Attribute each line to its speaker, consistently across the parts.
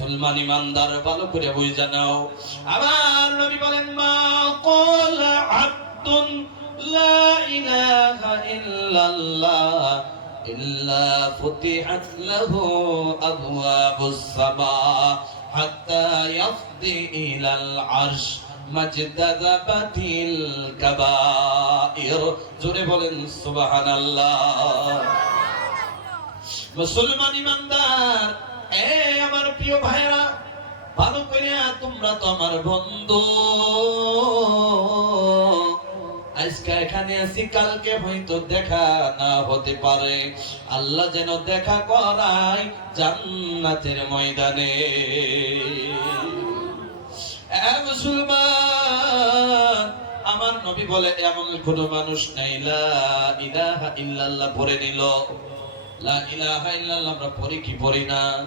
Speaker 1: মুসলমান ইমানদার, ভালো করে বুঝে নাও। আবার নবী বলেন, মা কল আব্দুন লা ইলাহা ইল্লাল্লাহ, ইল্লা ফুতিহাত লাহু আবওয়াবুস সামা, হাত্তা ইয়াফদি ইলাল আরশ জোরে বলেন, সুবহানাল্লাহ। মুসলমান ইমানদার এ, আমার প্রিয় ভাইরা ভালো করে তোমরা তো আমার বন্ধু। আজকে এখানে আছি, কালকে হয়তো দেখা না হতে পারে। আল্লাহ যেন দেখা করায় জান্নাতের ময়দানে। আমার নবী বলে, এমন কোন মানুষ নাই, লা ইলাহা ইল্লাল্লাহ পড়ে নিল। ইলাহা ইল্লাল্লাহ আমরা পড়ি কি পড়ি না?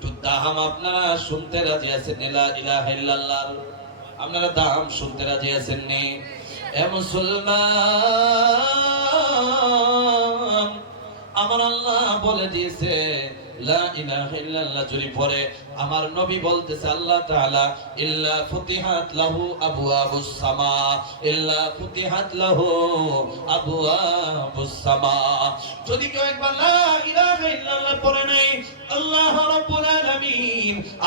Speaker 1: একটু দাহাম আপনারা শুনতে রাজি আছেন আপনারা দাহাম শুনতে রাজি আছেন নে? মুসলমান, আমার আল্লাহ বলে দিয়েছে লা আমার নবী বলতেছে, আল্লাহ তাআলা, ইল্লা ফুতিহাত লাহু আবওয়াবুস ইল্লা ফুতিহাত লাহু সামা। যদি কেউ একবার লা ইলাহা নাই, আল্লাহ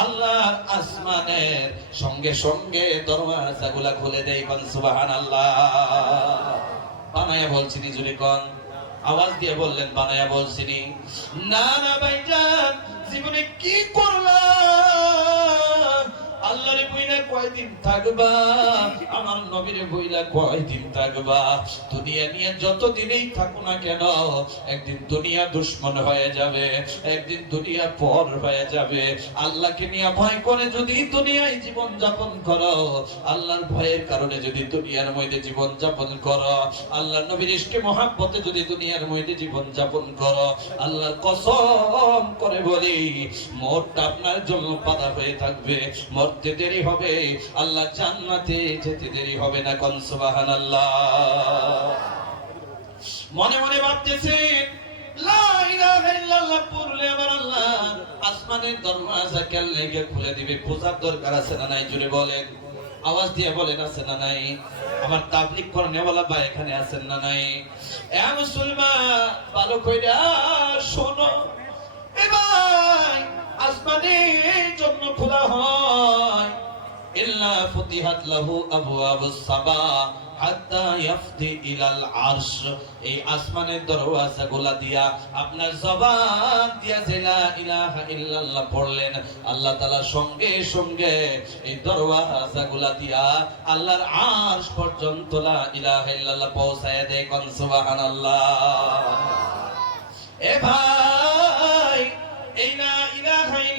Speaker 1: আল্লাহ আসমানের সঙ্গে সঙ্গে দরওয়াজাগুলা খুলে দেয় কোন সুবহানাল্লাহ। বলছি নিজুরি কোন। আওয়াজ দিয়ে বললেন বানায়া বলছিনি না না ভাইজান জীবনে কি করলাম? কয়দিন থাকবা? আমার নবীরে বইলা কয়দিন থাকবা? দুনিয়া নিয়ে থাকো না কেন, একদিন দুনিয়া দুশ্মন হয়ে যাবে, একদিন দুনিয়া পর হয়ে যাবে। আল্লাহকে নিয়ে ভয় করে যদি দুনিয়ায় জীবন যাপন করো, আল্লাহর ভয়ের কারণে যদি দুনিয়ার মধ্যে জীবন যাপন করো আল্লাহ নবীর ইশকে মহাব্বতে যদি দুনিয়ার মধ্যে জীবন যাপন করো, আল্লাহর কসম করে বলি মোটটা আপনার জন্য পাতা হয়ে থাকবে, মরতে দেরি হবে। আল্লাহ জান্নাতে যেতে দেরি হবে না কোন সুবহানাল্লাহ। মনে মনে ভাবতেছেন আসমানের জন্য খোলা হয়। ইল্লা ফুতিহাত লাহু আবওয়াবুস সাবা হাত্তা ইয়াফদি ইলাল আরশ। এই আসমানের দরওয়াজাগুলা দিয়া আপনার জবান দিয়া যে লা ইলাহা ইল্লাল্লাহ পড়লেন, আল্লাহ তাআলা সঙ্গে সঙ্গে এই দরওয়াজাগুলা দিয়া আল্লাহর আরশ পর্যন্ত লা ইলাহা ইল্লাল্লাহ পৌঁছায় দেয় কোন সুবহানাল্লাহ। এ ভাই, এই না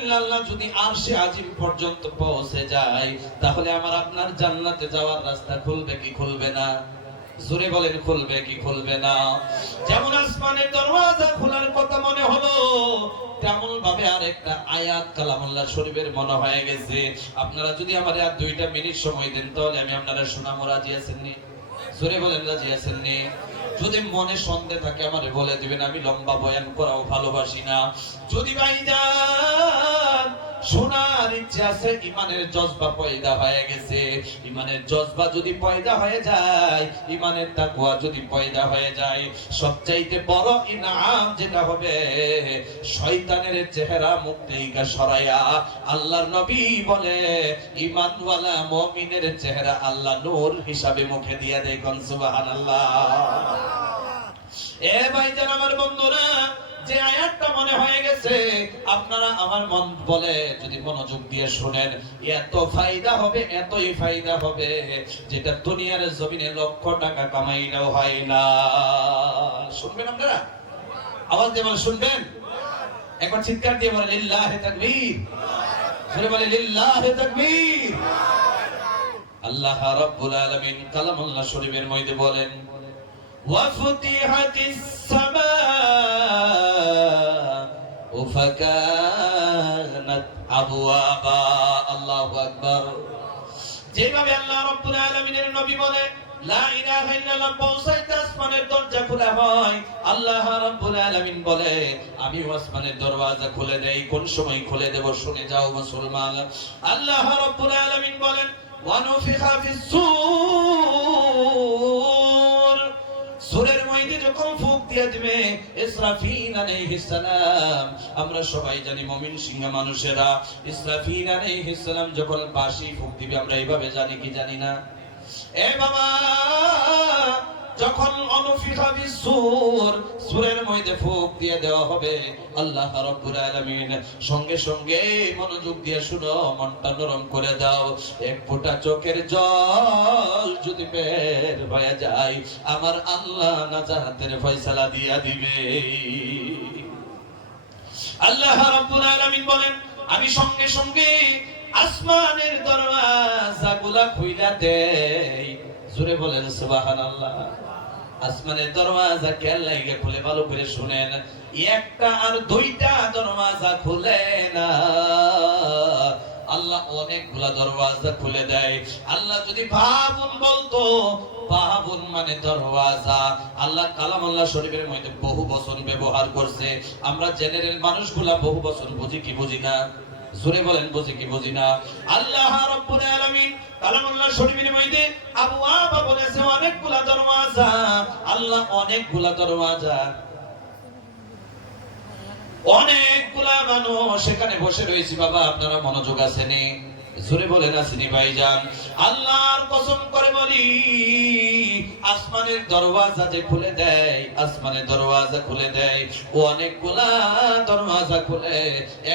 Speaker 1: ইল্লাল্লাহ, যদি আরশে আজিম পর্যন্ত পৌঁছে যায়, তাহলে আমার আপনার জান্নাতে যাওয়ার রাস্তা খুলবে কি খুলবে না? জোরে বলেন, খুলবে কি খুলবে না? যেমন আসমানের দরওয়াজা খোলার কথা মনে হলো তেমন ভাবে আরেকটা আয়াত কালামুল্লাহ শরীফের মনে হয়ে গেছে। আপনারা যদি আমার আর দুইটা মিনিট সময় দেন, তাহলে আমি আপনারা শোনামো রাজি আছেননি জোরে বলেন, রাজি আছেননি যদি মনে সন্দেহ থাকে, আমারে বলে দিবেন, আমি লম্বা বয়ান করাও ভালোবাসি না। যদি ভাইজান শোনার ইচ্ছে আছে ইমানের জজবা পয়দা হয়ে গেছে। ইমানের জজবা যদি পয়দা হয়ে যায়, ইমানের তাকওয়া যদি পয়দা হয়ে যায়, সবচাইতে বড় ইনাম যেটা হবে, শয়তানের চেহারা মুখ থেকে সরাইয়া আল্লাহর নবী বলে, ইমানওয়ালা মুমিনের চেহারা আল্লাহ নূর হিসাবে মুখে দিয়ে দেয় সুবহানাল্লাহ। এ ভাইজান আমার বন্ধুরা যে আয়াতটা মনে হয়ে গেছে, আপনারা আমার মন বলে যদি মনোযোগ দিয়ে শুনেন, এত ফায়দা হবে, এতই ফায়দা হবে, যেটা দুনিয়ার জমিনে লক্ষ টাকা কামাইলেও হয় না। শুনবেন আপনারা? আওয়াজ দিয়ে বলে শুনবেন? একবার চিৎকার দিয়ে বলে লিল্লাহে তাকবীর। শুনে বলে লিল্লাহে তাকবীর। আল্লাহ রাব্বুল আলামিন কালামুল্লাহ শরীফের মধ্যে বলেন, ওয়া ফুতিহাতিস সামা ফাকানাত আবওয়াবা, আল্লাহু আকবার। যেভাবে আল্লাহ রাব্বুল আলামিনের নবী বলেন লা ইলাহা ইল্লাল্লাহ পৌঁছাইতে আসমানের দরজা খোলা হয়। আল্লাহ রাব্বুল আলামিন বলে, আমি আসমানের দরওয়াজা খুলে দেই, কোন সময় খুলে দেব শুনে যাও মুসলমান। আল্লাহ রাব্বুল আলামিন বলেন, ওয়া নুফিখা ফিস সূর সূরের মধ্যে যখন ফুক দিয়ে দিবে, ইসরাফিল আলাইহিস সালাম, আমরা সবাই জানি মুমিন সিংহ মানুষেরা, ইসরাফিল আলাইহিস সালাম যখন বাঁশি ফুক দিবে, আমরা এইভাবে জানি কি জানি না? এ বাবা! যখন অনুফিখা বিসুর সুরের মধ্যে ফুক দিয়ে দেওয়া হবে, আল্লাহ রাব্বুল আলামিন সঙ্গে সঙ্গে মনোযোগ দিয়ে শুনো, মনটা নরম করে দাও। এক ফোঁটা চোখের জল যদি বের হয়ে যায়, আমার আল্লাহ নাজাতের ফয়সালা দিয়া দিবে। আল্লাহ রাব্বুল আলামিন বলেন, আমি সঙ্গে সঙ্গে আসমানের দরওয়াজাগুলা খুইলা দেই। জোরে বলেন সুবহানাল্লাহ। আসমানের দরওয়াজা কেন লাগে খুলে ভালো করে শুনেন। একটা আর দুইটা দরওয়াজা খুলে না। আল্লাহ অনেকগুলা দরওয়াজা খুলে দেয়। আল্লাহ যদি ভাবুন বলতো বাবুন মানে দরওয়াজা। আল্লাহ কালামুল্লাহ শরীফের মধ্যে বহু বচন ব্যবহার করছে। আমরা জেনারেল মানুষগুলা বহু বচন বুঝি কি বুঝি না? জোরে বলেন, বুঝি কি বুঝি না? আল্লাহ রাব্বুল আলামিন অনেকগুলা দরওয়াজা আল্লাহ অনেকগুলা মানুষ সেখানে বসে রয়েছে। বাবা, আপনারা মনোযোগ আসেনি জোরে বলে বলেন আসেনি ভাইজান আল্লাহর কসম করে বলি, আসমানের দরওয়াজা যে খুলে দেয়, আসমানের দরওয়াজা খুলে দেয়, ও অনেকগুলা দরওয়াজা খুলে,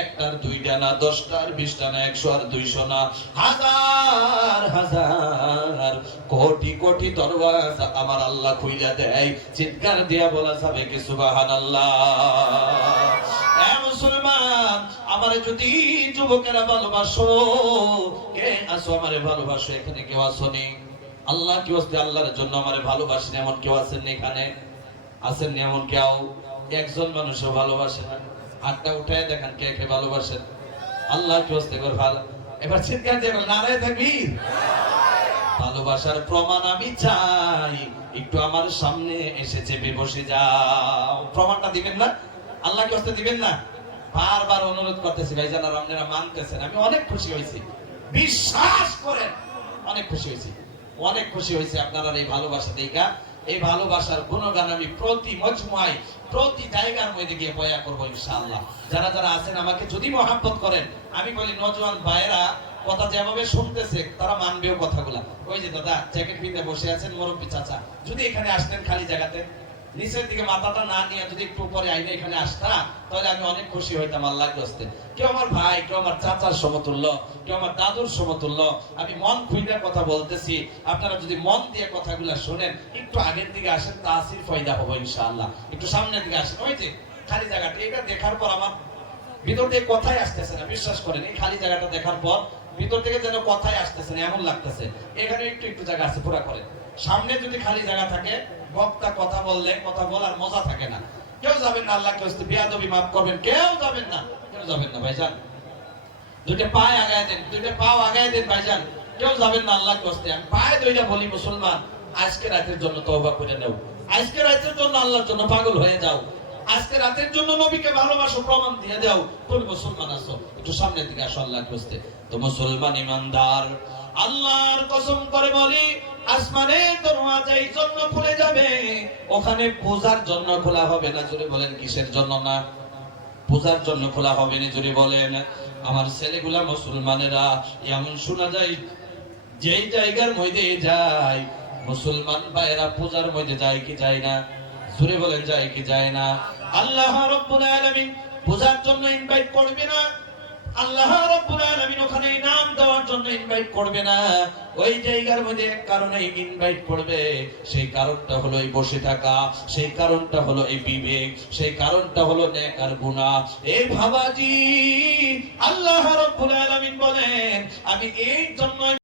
Speaker 1: একটার দুইটা না, দশটার বিশটা না, একশো আর দুইশো না, হাজার হাজার কোটি কোটি দরওয়াজা আমার আল্লাহ খুইলা দেয়। চিৎকার দিয়া বলা যাবে কি সুবাহান আল্লাহ মুসলমান আমার যদি যুবকেরা ভালোবাসো, কে আসো আমারে ভালোবাসো? এখানে কেউ আসনি। আল্লাহ কি বলতে আল্লাহর জন্য আমারে ভালোবাসেন এমন কেউ আছেন এখানে? আছেন এমন কেউ? একজন মানুষও ভালোবাসে না। হাতটা উঠায় দেখেন কে কে ভালোবাসেন। আল্লাহ কি বলতে এবার ভালো। এবার চিৎকার দিয়ে নারায় থাকবি? ভালোবাসার প্রমাণ আমি চাই। একটু আমার সামনে এসে চেপে বসে যাও। প্রমাণটা দিবেন না? আল্লাহ কি হস্তে দিবেন না? বারবার অনুরোধ করতেছি ভাই জানার আপনারা মানতেছেন। আমি অনেক খুশি হয়েছি। বিশ্বাস করেন, অনেক খুশি হয়েছি। অনেক খুশি হয়েছে আপনারা এই ভালোবাসা দেখা এই ভালোবাসার গুণগান আমি প্রতি মজমুয়ায়, প্রতি জায়গার মধ্যে গিয়ে বয়া করব, ইনশাআল্লাহ। যারা যারা আছেন, আমাকে যদি মহাব্বত করেন, আমি বলি, নজওয়ান ভাইয়েরা, কথা যেভাবে শুনতেছে, তারা মানবেও কথাগুলা। ওই যে দাদা, জ্যাকেট পিনতে বসে আছেন মুরব্বী চাচা। যদি এখানে আসতেন খালি জায়গাতে। নিচের দিকে মাথাটা না নিয়ে যদি একটু পরে আইনে এখানে আসতা, তাহলে আমি অনেক খুশি হইতাম আল্লাহ হস্তে কেউ আমার ভাই, কেউ আমার চাচার সমতুল্য, কেউ আমার দাদুর সমতুল্য, আমি মন খুইলে কথা বলতেছি। আপনারা যদি মন দিয়ে কথাগুলা শোনেন, একটু আগের দিকে আসেন, তাসির ফয়দা হব ইনশাআল্লাহ। একটু সামনের দিকে আসেন। ওই যে খালি জায়গাটা, এটা দেখার পর আমার ভিতর থেকে কথাই আসতেছে না, বিশ্বাস করেন, এই খালি জায়গাটা দেখার পর ভিতর থেকে যেন কথাই আসতেছে না, এমন লাগতেছে। এখানে একটু একটু জায়গা আছে, পুরা করেন। সামনে যদি খালি জায়গা থাকে বক্তা কথা বললে কথা বলার মজা থাকে না। কেউ যাবেন না আল্লাহ কাছে বিয়াদবি মাফ করবেন, কেউ যাবেন না, কেউ যাবেন না, ভাইজান। দুইটা পায়ে আগায় দেন, দুইটা পাও আগায় দেন, ভাইজান। কেউ যাবেন না আমি পায়ে দুইটা বলি, মুসলমান, আজকে রাতের জন্য করে নেও। আজকে রাতের জন্য আল্লাহর জন্য পাগল হয়ে যাও। আজকে রাতের জন্য নবীকে ভালোবাসো, প্রমাণ দিয়ে দাও, তুমি মুসলমান আছো। একটু সামনের দিকে আসো তো মুসলমান ইমানদার, আল্লাহর কসম করে বলি দরওয়াজা এই জন্য খুলে যাবে। ওখানে পূজার জন্য খোলা হবে না বলেন, কিসের জন্য না? পূজার জন্য খোলা হবে না বলেন। আমার ছেলেগুলা মুসলমানেরা, এমন শোনা যায়, যেই জায়গার মধ্যে যায়, মুসলমান ভাইয়েরা পূজার মধ্যে যায় কি যায় না? জোরে বলেন, যায় কি যায় না? আল্লাহ রব্বুল আলামিন পূজার জন্য ইনভাইট করবে না। আল্লাহ রাব্বুল আলামিন ওখানে দেওয়ার জন্য ইনভাইট করবে না। ওই জায়গার মধ্যে এক কারণে ইনভাইট করবে। সেই কারণটা হলো এই বসে থাকা, সেই কারণটা হলো এই বিবেক, সেই কারণটা হলো নেক আর গুনাহ। এই ভাবাজি, আল্লাহ রাব্বুল আলামিন বলেন, আমি এই জন্যই